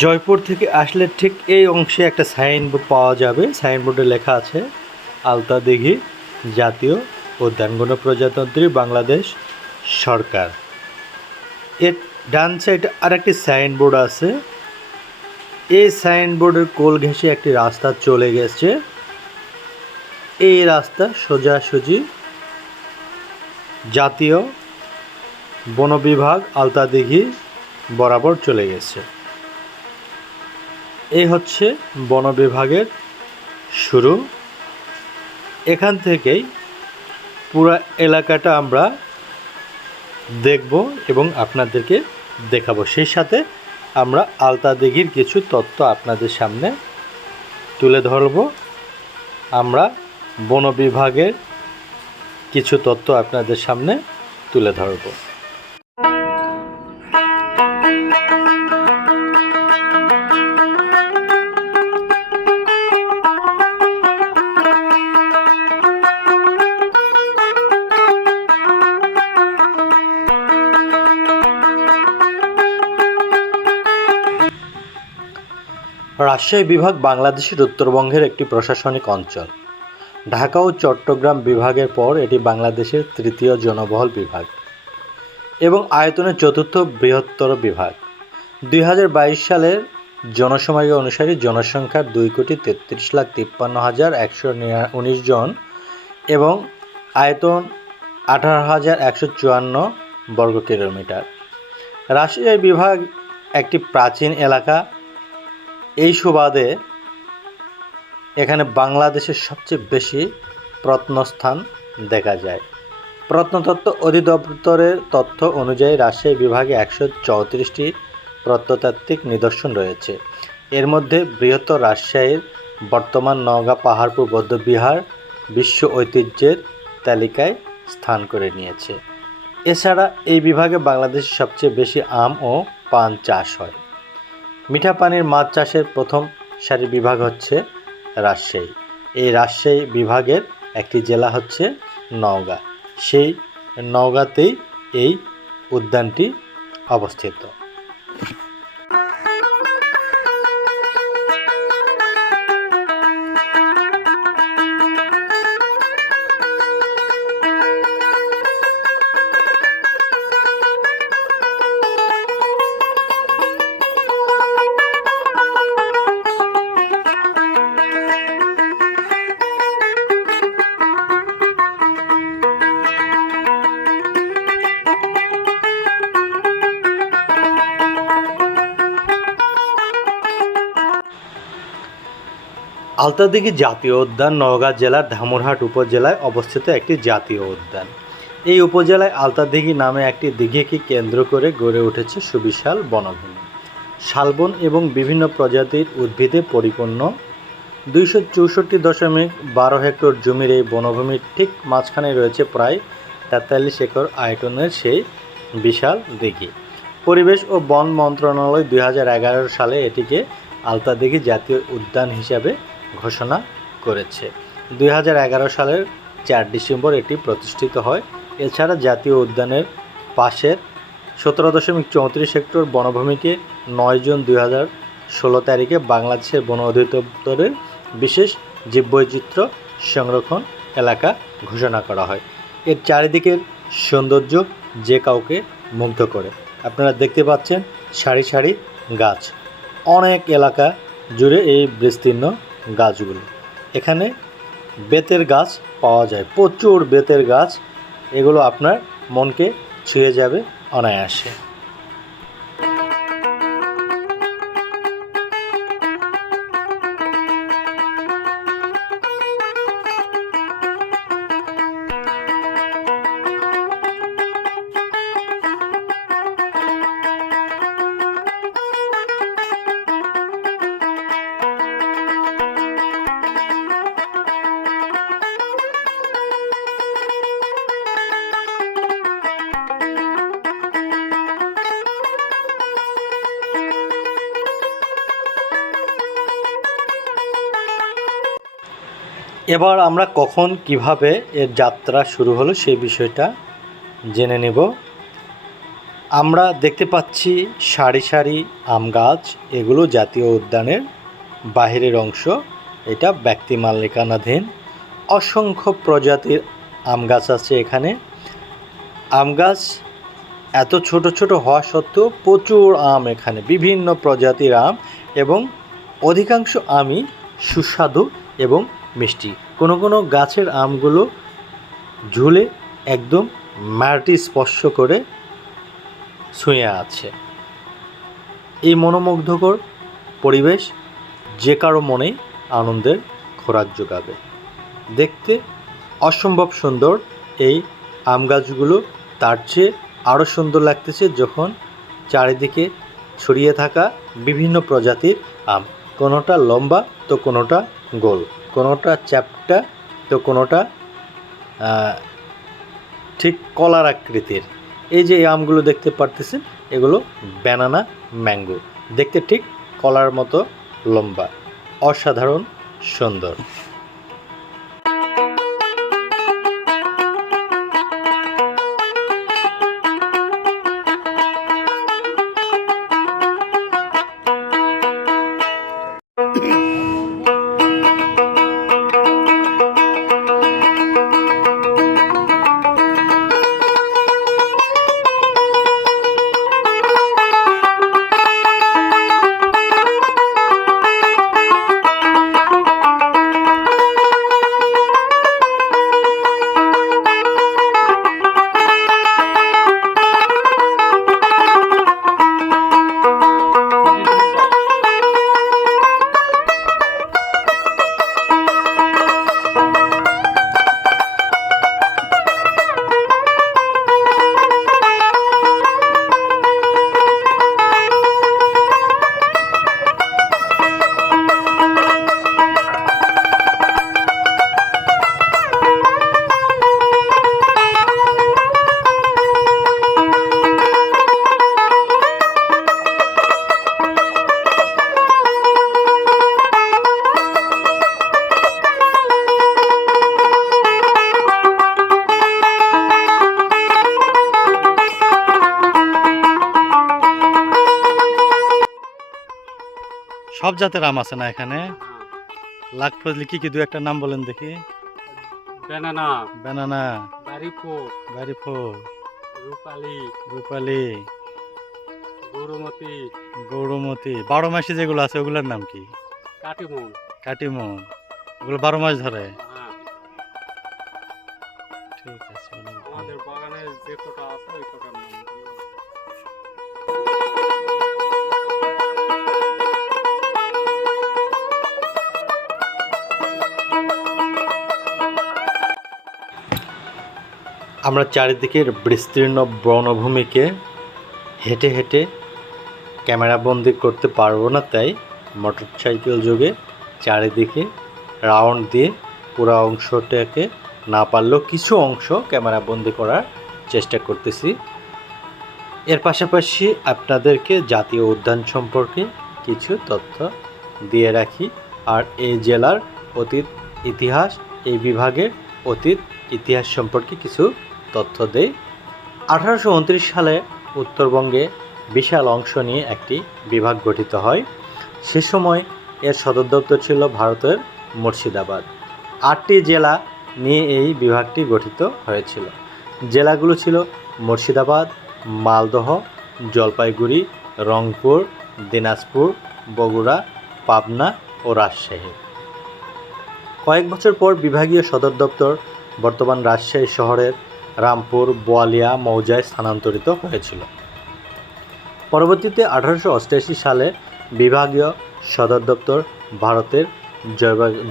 জয়পুর থেকে আসলে ঠিক এই অংশে একটা সাইনবোর্ড পাওয়া যাবে। সাইনবোর্ডে লেখা আছে, আলতা দিঘি জাতীয় উদ্যান গণপ্রজাতন্ত্রী বাংলাদেশ সরকার। এর ডান সাইডে আরেকটি সাইনবোর্ড আছে। এই সাইনবোর্ডের কোল ঘেঁষে একটি রাস্তা চলে গেছে। এই রাস্তা সোজাসুজি জাতীয় বন বিভাগ আলতা দিঘি বরাবর চলে গেছে। এই হচ্ছে বন বিভাগের শুরু। এখান থেকেই পুরো এলাকাটা আমরা দেখব এবং আপনাদেরকে দেখাবো। সেই সাথে আমরা আলতা দিঘির কিছু তথ্য আপনাদের সামনে তুলে ধরব। আমরা বন বিভাগের কিছু তথ্য আপনাদের সামনে তুলে ধরব। রাজশাহী বিভাগ বাংলাদেশের উত্তরবঙ্গের একটি প্রশাসনিক অঞ্চল। ঢাকা ও চট্টগ্রাম বিভাগের পর এটি বাংলাদেশের তৃতীয় জনবহুল বিভাগ এবং আয়তনের চতুর্থ বৃহত্তর বিভাগ। দুই হাজার বাইশ সালের জনসমায় অনুসারে জনসংখ্যার দুই কোটি তেত্রিশ লাখ তিপ্পান্ন হাজার একশো উনিশ জন এবং আয়তন আঠারো হাজার একশো চুয়ান্ন বর্গ কিলোমিটার। রাজশাহী বিভাগ একটি প্রাচীন এলাকা এই সুবাদে এখানে বাংলাদেশের সবচেয়ে বেশি প্রত্নস্থান দেখা যায়। প্রত্নতত্ত্ব অধিদপ্তরের তথ্য অনুযায়ী রাজশাহী বিভাগে একশো চৌত্রিশটি প্রত্নতাত্ত্বিক নিদর্শন রয়েছে। এর মধ্যে বৃহত্তর রাজশাহীর বর্তমান নওগাঁ, পাহাড়পুর বৌদ্ধবিহার বিশ্ব ঐতিহ্যের তালিকায় স্থান করে নিয়েছে। এছাড়া এই বিভাগে বাংলাদেশের সবচেয়ে বেশি আম ও পান চাষ হয়। মিঠা পানির মাছ চাষের প্রথম সারি বিভাগ হচ্ছে রাজশাহী। এই রাজশাহী বিভাগের একটি জেলা হচ্ছে নওগাঁ। সেই নওগাঁতেই এই উদ্যানটি অবস্থিত। আলতাদিঘি জাতীয় উদ্যান নওগাঁ জেলার ধামরহাট উপজেলায় অবস্থিত একটি জাতীয় উদ্যান। এই উপজেলায় আলতাদিঘি নামে একটি দিঘিকে কেন্দ্র করে গড়ে উঠেছে সুবিশাল বনভূমি। শালবন এবং বিভিন্ন প্রজাতির উদ্ভিদে পরিপূর্ণ। দুইশো চৌষট্টি দশমিক বারো হেক্টর জমির এই বনভূমির ঠিক মাঝখানে রয়েছে প্রায় তেতাল্লিশ একর আয়তনের সেই বিশাল দিঘি। পরিবেশ ও বন মন্ত্রণালয় দুই হাজার এগারো সালে এটিকে আলতাদিঘি জাতীয় উদ্যান হিসাবে ঘোষণা করেছে। দুই হাজার এগারো সালের চার ডিসেম্বর এটি প্রতিষ্ঠিত হয়। এছাড়া জাতীয় উদ্যানের পাশের সতেরো দশমিক চৌত্রিশ হেক্টর বনভূমিকে নয় জুন দুই হাজার ষোলো তারিখে বাংলাদেশের বন অধিদপ্তরের বিশেষ জীববৈচিত্র্য সংরক্ষণ এলাকা ঘোষণা করা হয়। এর চারিদিকের সৌন্দর্য যে কাউকে মুগ্ধ করে। আপনারা দেখতে পাচ্ছেন সারি সারি গাছ। অনেক এলাকা জুড়ে এই বিস্তীর্ণ গাছগুলো। এখানে বেতের গাছ পাওয়া যায়, প্রচুর বেতের গাছ। এগুলো আপনার মনকে ছুঁয়ে যাবে অনায়াসে। এবার আমরা কখন কীভাবে এর যাত্রা শুরু হলো সেই বিষয়টা জেনে নেব। আমরা দেখতে পাচ্ছি সারি সারি আম গাছ, এগুলো জাতীয় উদ্যানের বাহিরের অংশ। এটা ব্যক্তি মালিকানাধীন। অসংখ্য প্রজাতির আম গাছ আছে এখানে। আম গাছ এত ছোট ছোট হওয়া সত্ত্বেও প্রচুর আম এখানে, বিভিন্ন প্রজাতির আম এবং অধিকাংশ আমই সুস্বাদু এবং মিষ্টি। কোনো কোনো গাছের আমগুলো ঝুলে একদম মাটি স্পর্শ করে ছুঁয়ে আছে। এই মনোমুগ্ধকর পরিবেশ যে কারও মনেই আনন্দের খোরাক যোগাবে। দেখতে অসম্ভব সুন্দর এই আম গাছগুলো। তার চেয়ে আরও সুন্দর লাগতেছে যখন চারিদিকে ছড়িয়ে থাকা বিভিন্ন প্রজাতির আম। কোনোটা লম্বা তো কোনোটা গোল। কোনোটা চ্যাপটা তো কোনোটা ঠিক কলার আকৃতির। এই যে আমগুলো দেখতে পারতেছেন, এগুলো ব্যানানা, ম্যাঙ্গো। দেখতে ঠিক কলার মতো লম্বা, অসাধারণ, সুন্দর। সব জাতের আম আছে না এখানে? লাখ ফজলি কি কি দু একটা নাম বলেন দেখি। বেনানা। ব্যানানা বারিফো বারিফো রূপালি। রূপালি। গৌরমতি। গৌরমতি। বারো মাসে যেগুলো আছে ওগুলোর নাম কি? কাটিমন। কাটিমন। ওগুলো বারো মাস ধরে? আমরা চারিদিকের বিস্তীর্ণ বনভূমিকে হেঁটে হেঁটে ক্যামেরাবন্দি করতে পারব না, তাই মোটর সাইকেল যোগে চারিদিকে রাউন্ড দিয়ে পুরো অংশটাকে না পারলেও কিছু অংশ ক্যামেরাবন্দি করার চেষ্টা করতেছি। এর পাশাপাশি আপনাদেরকে জাতীয় উদ্যান সম্পর্কে কিছু তথ্য দিয়ে রাখি। আর এই জেলার অতীত ইতিহাস, এই বিভাগের অতীত ইতিহাস সম্পর্কে কিছু তথ্য দেই। আঠারোশো উনত্রিশ সালে উত্তরবঙ্গে বিশাল অংশ নিয়ে একটি বিভাগ গঠিত হয়। সে সময় এর সদর দপ্তর ছিল ভারতের মুর্শিদাবাদ। আটটি জেলা নিয়ে এই বিভাগটি গঠিত হয়েছিল। জেলাগুলো ছিল মুর্শিদাবাদ, মালদহ, জলপাইগুড়ি, রংপুর, দিনাজপুর, বগুড়া, পাবনা ও রাজশাহী। কয়েক বছর পর বিভাগীয় সদর দপ্তর বর্তমান রাজশাহী শহরের রামপুর, বোয়ালিয়া, মৌজায় স্থানান্তরিত হয়েছিল। পরবর্তীতে আঠারোশো সালে বিভাগীয় সদর দপ্তর ভারতের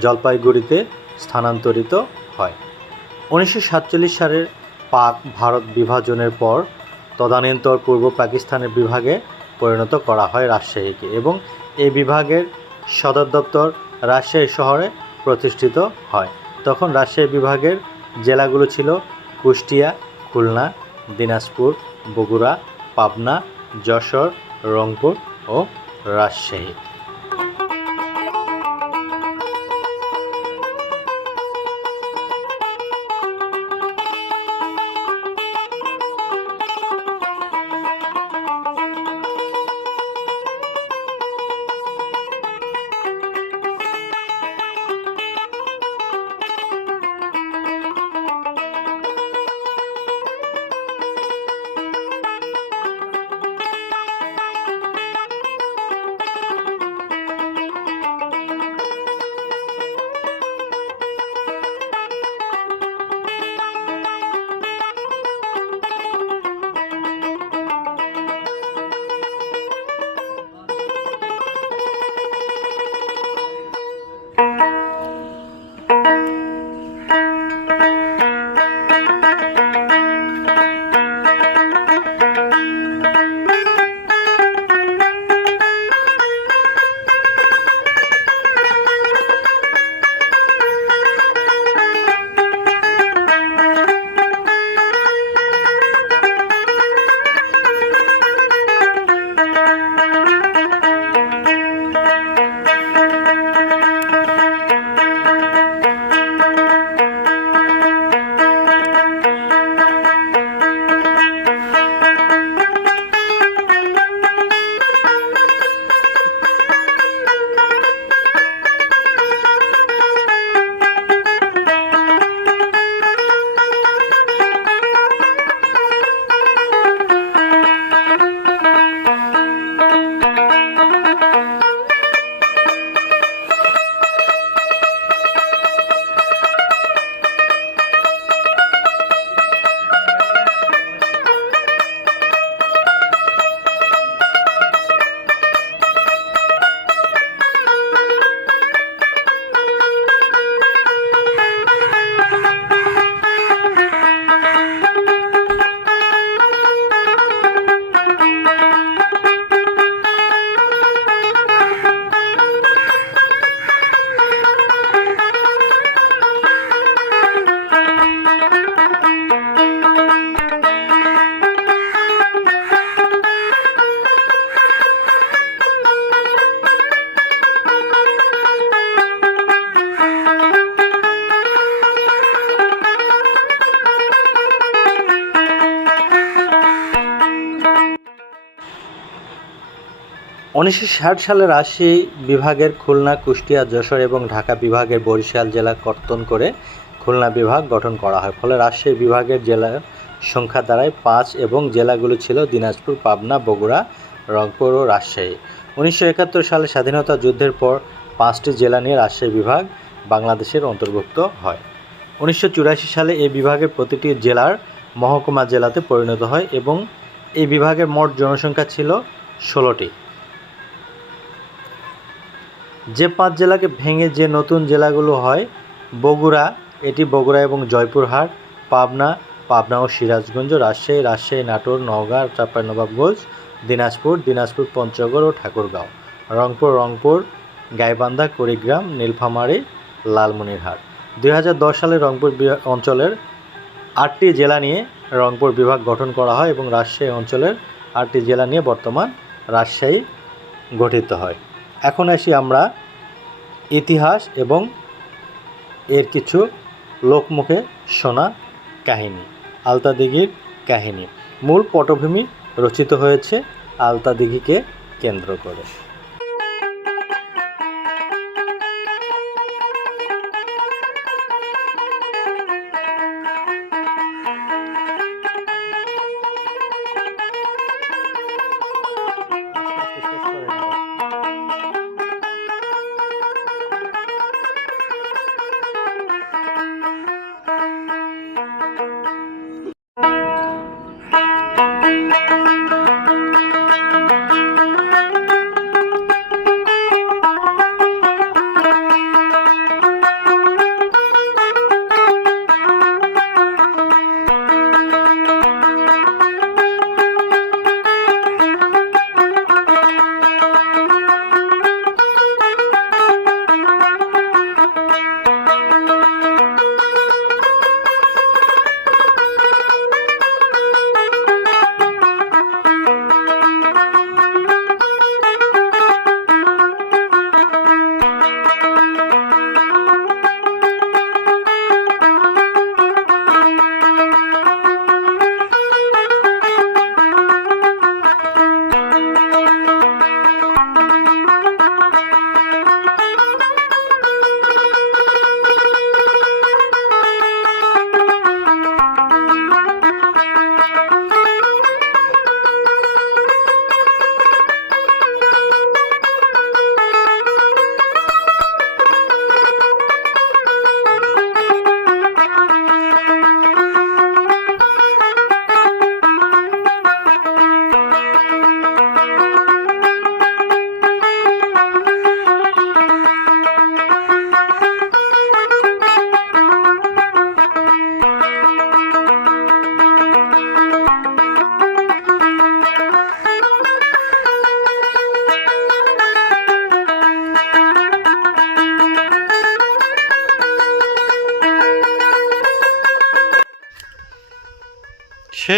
জলপাইগুড়িতে স্থানান্তরিত হয়। উনিশশো সাতচল্লিশ সালের পাক ভারত বিভাজনের পর তদানীন্তর পূর্ব পাকিস্তানের বিভাগে পরিণত করা হয় রাজশাহীকে এবং এই বিভাগের সদর দপ্তর রাজশাহী শহরে প্রতিষ্ঠিত হয়। তখন রাজশাহী বিভাগের জেলাগুলো ছিল কুষ্টিয়া খুলনা দিনাজপুর বগুড়া পাবনা যশোর রংপুর ও রাজশাহী। উনিশশো ষাট সালে রাজশাহী বিভাগের খুলনা, কুষ্টিয়া, যশোর এবং ঢাকা বিভাগের বরিশাল জেলা কর্তন করে খুলনা বিভাগ গঠন করা হয়। ফলে রাজশাহী বিভাগের জেলার সংখ্যা দাঁড়ায় পাঁচ এবং জেলাগুলো ছিল দিনাজপুর, পাবনা, বগুড়া, রংপুর ও রাজশাহী। উনিশশো একাত্তর সালে স্বাধীনতা যুদ্ধের পর পাঁচটি জেলা নিয়ে রাজশাহী বিভাগ বাংলাদেশের অন্তর্ভুক্ত হয়। উনিশশো চুরাশি সালে এই বিভাগের প্রতিটি জেলার মহকুমা জেলাতে পরিণত হয় এবং এই বিভাগের মোট জনসংখ্যা ছিল ষোলোটি। যে পাঁচ জেলাকে ভেঙে যে নতুন জেলাগুলো হয়, বগুড়া, এটি বগুড়া এবং জয়পুরহাট, পাবনা পাবনা ও সিরাজগঞ্জ, রাজশাহী রাজশাহী, নাটোর, নওগাঁ চাঁপাইনবাবগঞ্জ দিনাজপুর দিনাজপুর, পঞ্চগড় ও ঠাকুরগাঁও, রংপুর রংপুর, গাইবান্ধা, কুড়িগ্রাম, নীলফামারী, লালমনিরহাট। দুই হাজার দশ সালে রংপুর অঞ্চলের আটটি জেলা নিয়ে রংপুর বিভাগ গঠন করা হয় এবং রাজশাহী অঞ্চলের আটটি জেলা নিয়ে বর্তমান রাজশাহী গঠিত হয়। এখন আসি আমরা ইতিহাস এবং এর কিছু লোকমুখে শোনা কাহিনী, আলতা দিঘির কাহিনী। মূল পটভূমি রচিত হয়েছে আলতা দিঘিকে কেন্দ্র করে।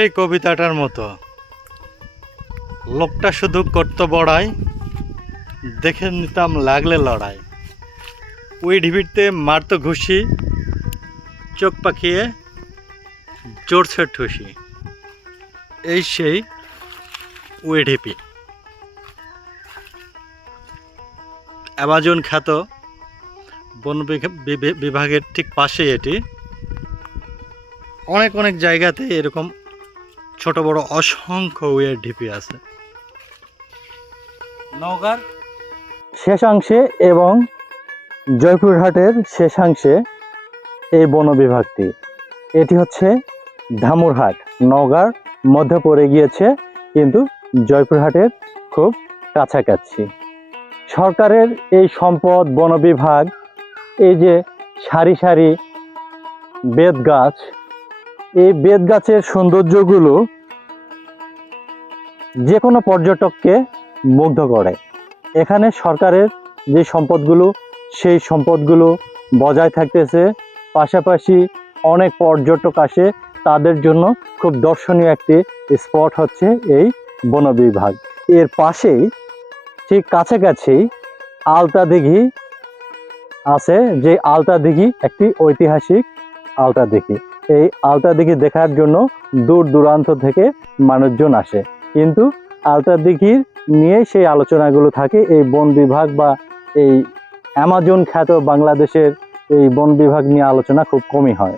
সেই কবিতাটার মতো। লোকটা শুধু করত বড়াই, দেখে নিতাম লাগলে লড়াই। ওই ঢিবিরতে মারতো ঘুষি, চোখ পাকিয়ে জোরছে ঠুসি। এই সেই ওই ঢিপি। অ্যামাজন খ্যাত বন বিভাগের ঠিক পাশে এটি। অনেক অনেক জায়গাতে এরকম ছোট বড় অসংখ্য উইয়ের ঢিপি আছে। নওগাঁর শেষাংশে এবং জয়পুরহাটের শেষাংশে এই বন বিভাগটি। এটি হচ্ছে ধামুরহাট। নওগাঁর মধ্যে পড়ে গিয়েছে, কিন্তু জয়পুরহাটের খুব কাছাকাছি। সরকারের এই সম্পদ বন বিভাগ, এই যে সারি সারি বেত গাছ এই বেত গাছের সৌন্দর্যগুলো যে কোনো পর্যটককে মুগ্ধ করে। এখানে সরকারের যে সম্পদগুলো, সেই সম্পদগুলো বজায় থাকতেছে। পাশাপাশি অনেক পর্যটক আসে, তাদের জন্য খুব দর্শনীয় একটি স্পট হচ্ছে এই বন বিভাগ। এর পাশেই, ঠিক কাছাকাছি আলতা দিঘি আছে, যে আলতা দিঘি একটি ঐতিহাসিক আলতা দিঘি। এই আলতা দিঘি দেখার জন্য দূর দূরান্ত থেকে মানুষজন আসে। কিন্তু আলতা দিঘির নিয়ে সেই আলোচনাগুলো থাকে। এই বন বিভাগ বা এই অ্যামাজন খ্যাত বাংলাদেশের এই বন বিভাগ নিয়ে আলোচনা খুব কমই হয়।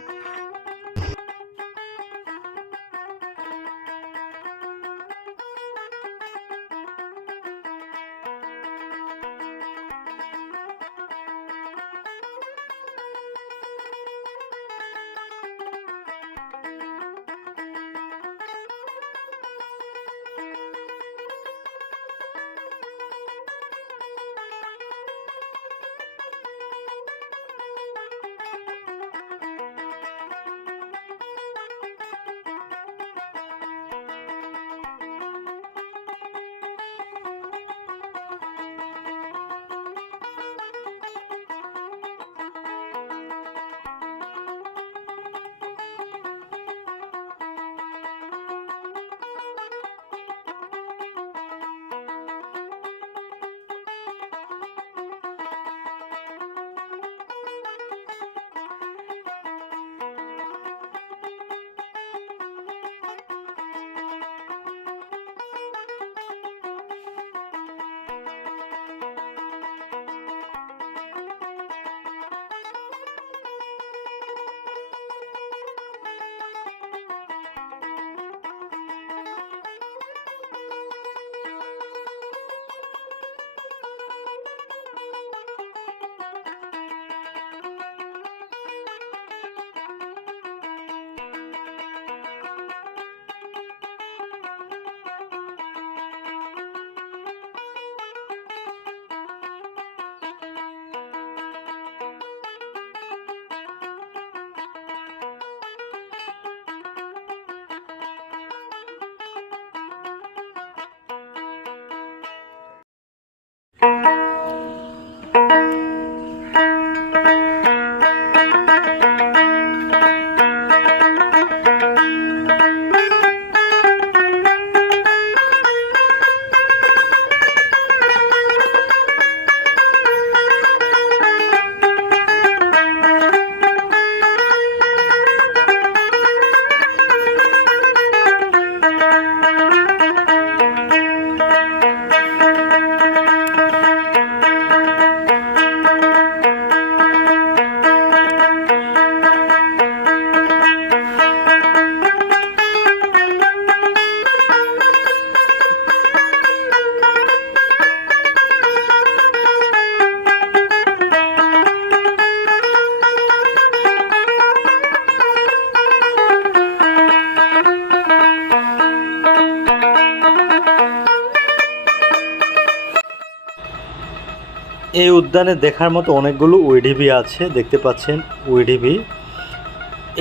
এই উদ্যানে দেখার মতো অনেকগুলো উইডিবি আছে, দেখতে পাচ্ছেন উইডিবি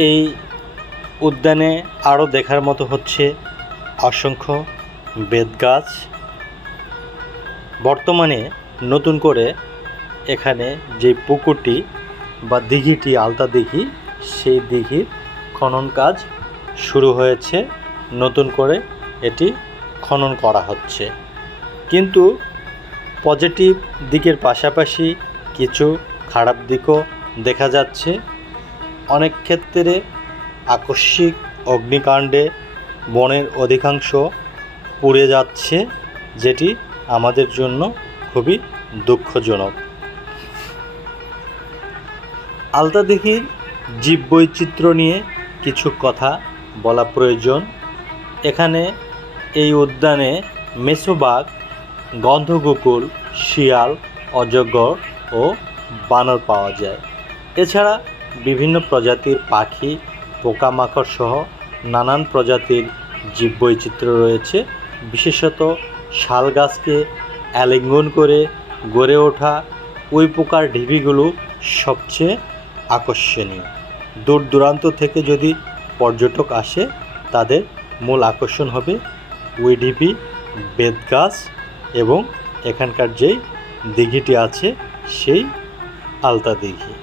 এই উদ্যানে আরও দেখার মতো হচ্ছে অসংখ্য বেতগাছ বর্তমানে নতুন করে এখানে যে পুকুরটি বা দিঘিটি, আলতা দিঘি, সেই দিঘির খনন কাজ শুরু হয়েছে। নতুন করে এটি খনন করা হচ্ছে। কিন্তু পজিটিভ দিকের পাশাপাশি কিছু খারাপ দিকও দেখা যাচ্ছে। অনেক ক্ষেত্রে আকস্মিক অগ্নিকাণ্ডে বনের অধিকাংশ পুড়ে যাচ্ছে, যেটি আমাদের জন্য খুবই দুঃখজনক। আলতাদিঘির জীববৈচিত্র্য নিয়ে কিছু কথা বলা প্রয়োজন। এখানে এই উদ্যানে মেসোবাগ গন্ধগোকুল, শিয়াল, অজগর ও বানর পাওয়া যায়। এছাড়া বিভিন্ন প্রজাতির পাখি, পোকামাকড় সহ নানান প্রজাতির জীববৈচিত্র্য রয়েছে। বিশেষত শাল গাছকে আলিঙ্গন করে গড়ে ওঠা ওই প্রকার ঢিবিগুলো সবচেয়ে আকর্ষণীয়। দূর দূরান্ত থেকে যদি পর্যটক আসে, তাদের মূল আকর্ষণ হবে ওই ঢিবি, বেতগাছ এবং এখানকার যেই দিঘিটি আছে সেই আলতা দিঘি।